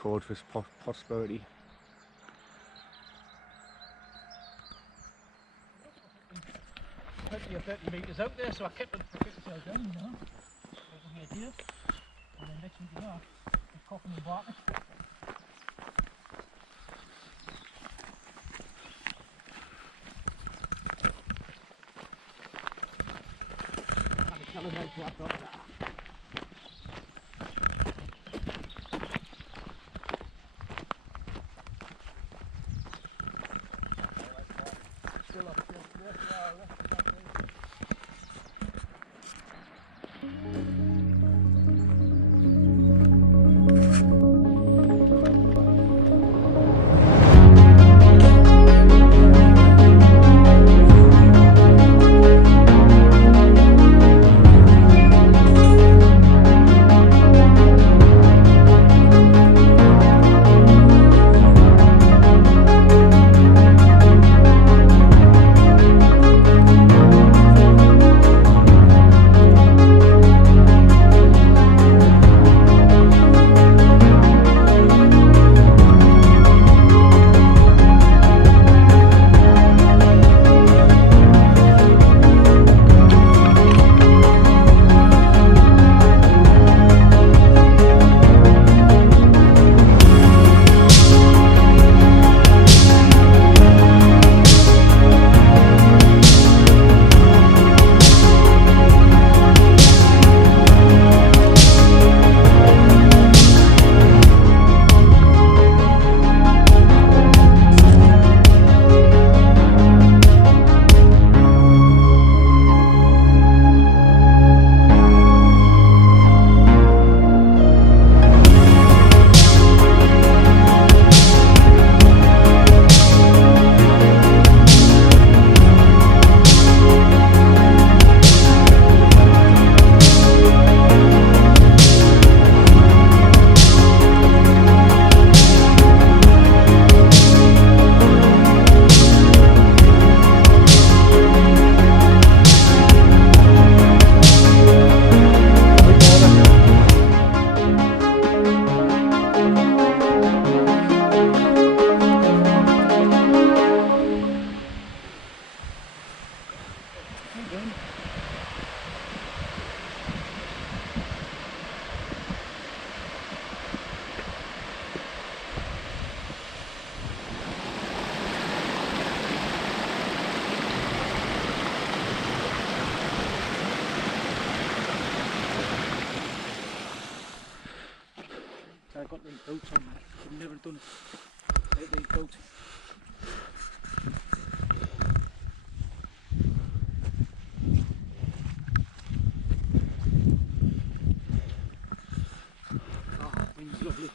code for prosperity. Plenty of 30 metres out there, so I kept myself down, you know. Over here, and then next thing you know, I'm coughing and barking. Celebrate what I thought of that. Still up, I got these boats on, I've never done it. These boats. Oh, wind's lovely.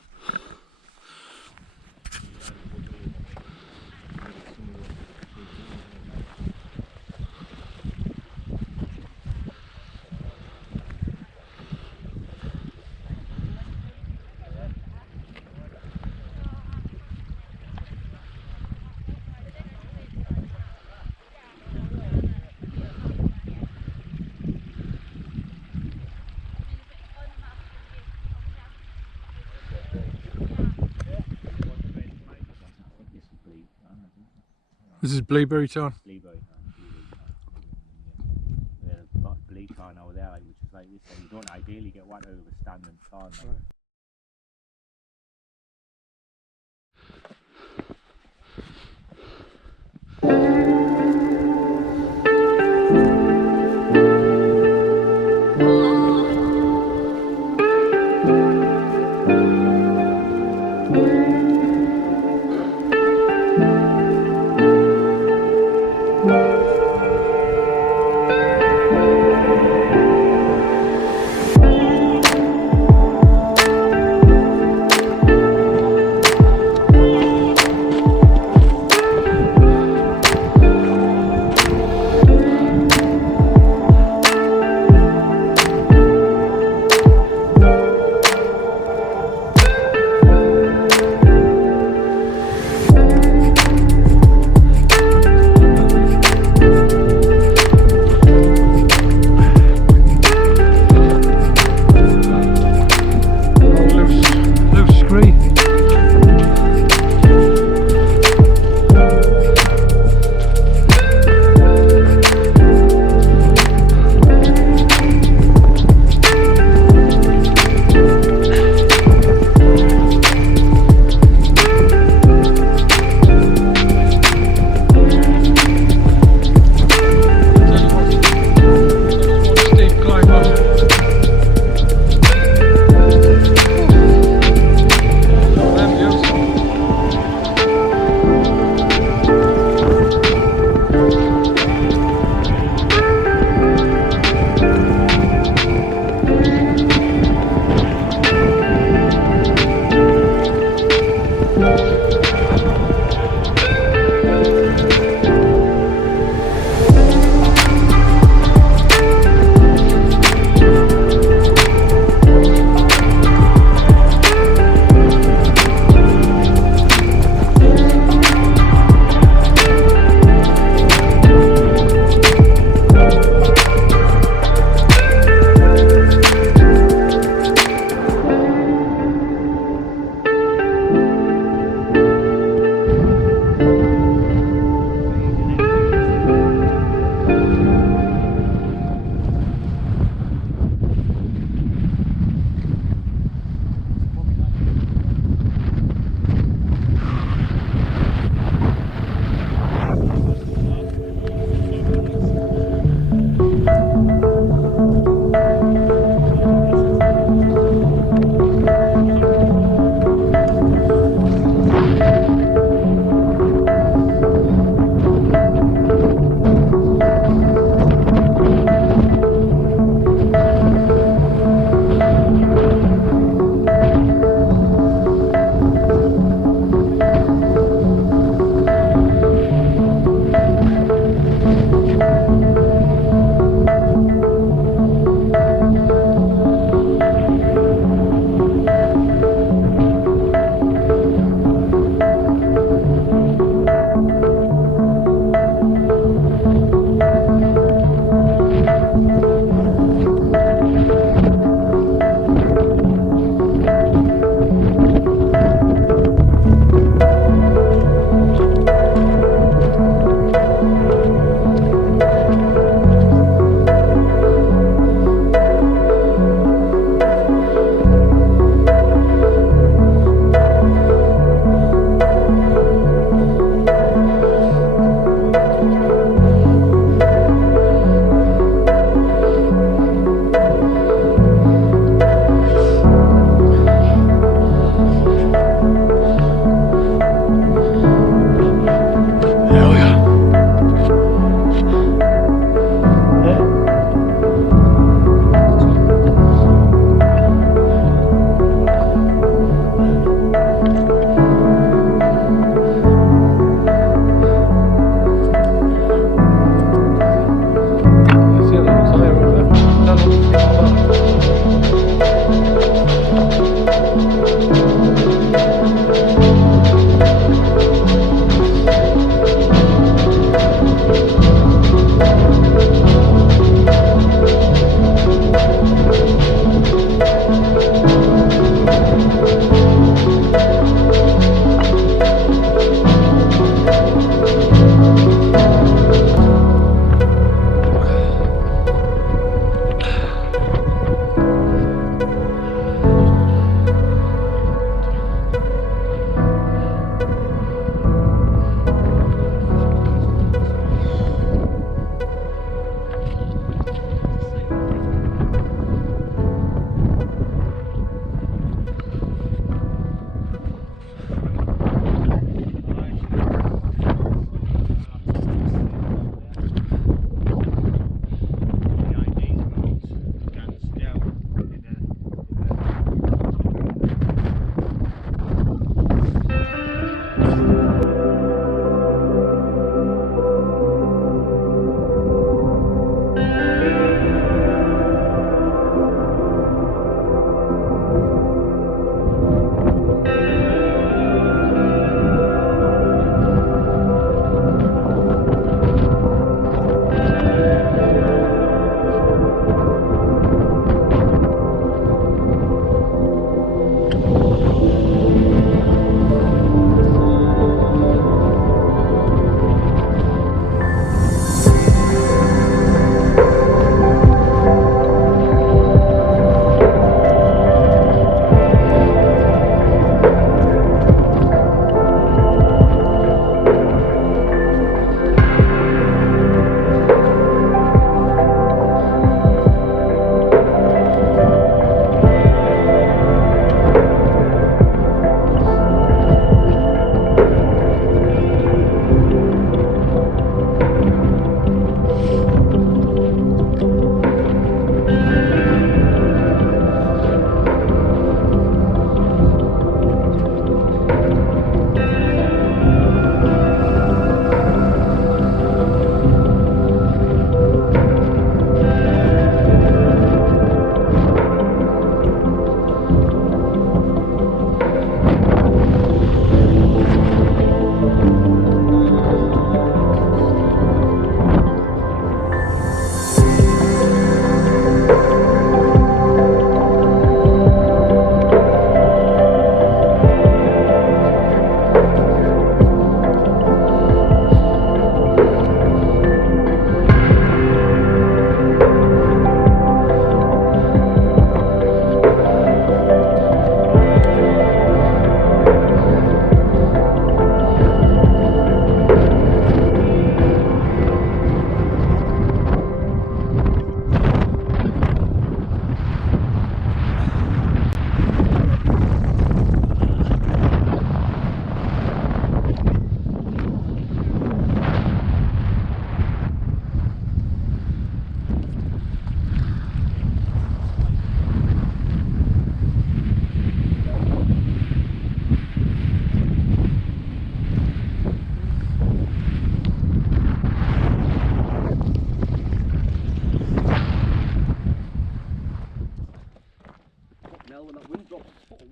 This is Blueberry Tarn. Blueberry tarn over there, which is like this, and you don't ideally get one over standing tarn. Like.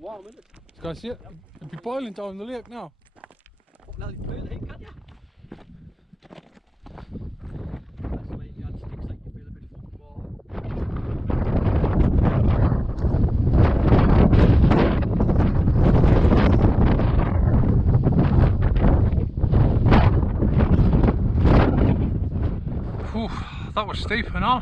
warm, isn't it? Can I see it? It'd be boiling down the lake now. Up now, you feel the heat, can't you? That's the way you add sticks, like you feel a bit of fucking water. Whew, that was steep and all.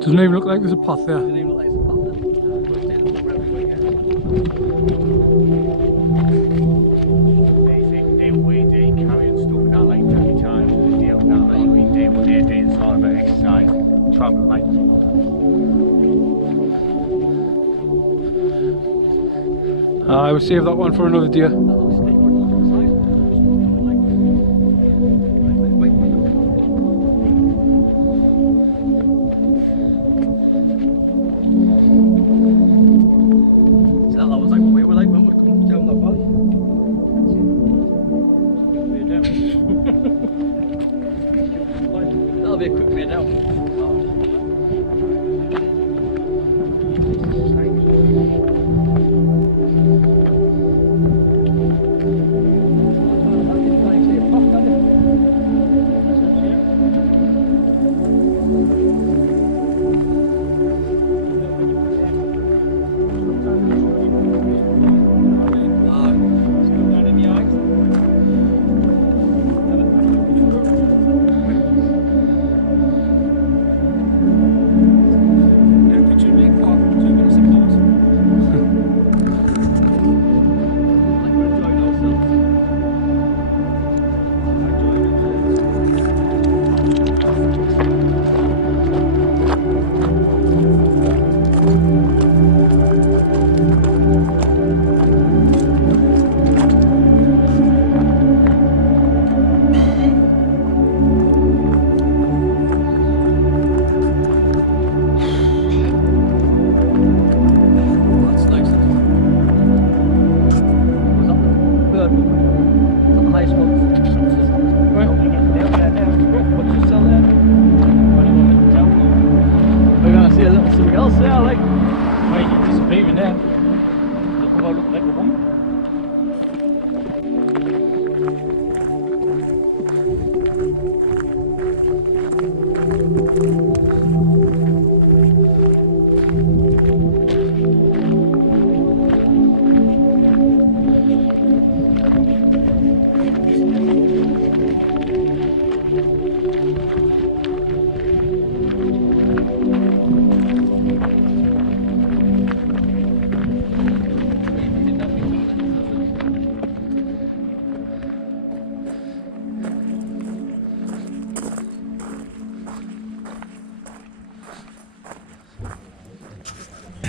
Doesn't even look like there's a path there. Doesn't even look like it's a path there. We'll stay the floor everywhere, yeah. They way day carrying stuff down like 30 times a day on that like every day when they're doing sort of exercise, travelling like I will save that one for another day. That looks steep, but look at the size of it. Just like,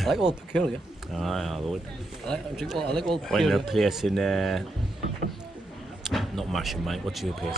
I like all peculiar. I would. I like all When peculiar. you're a place in, not Masham, mate, what's your place?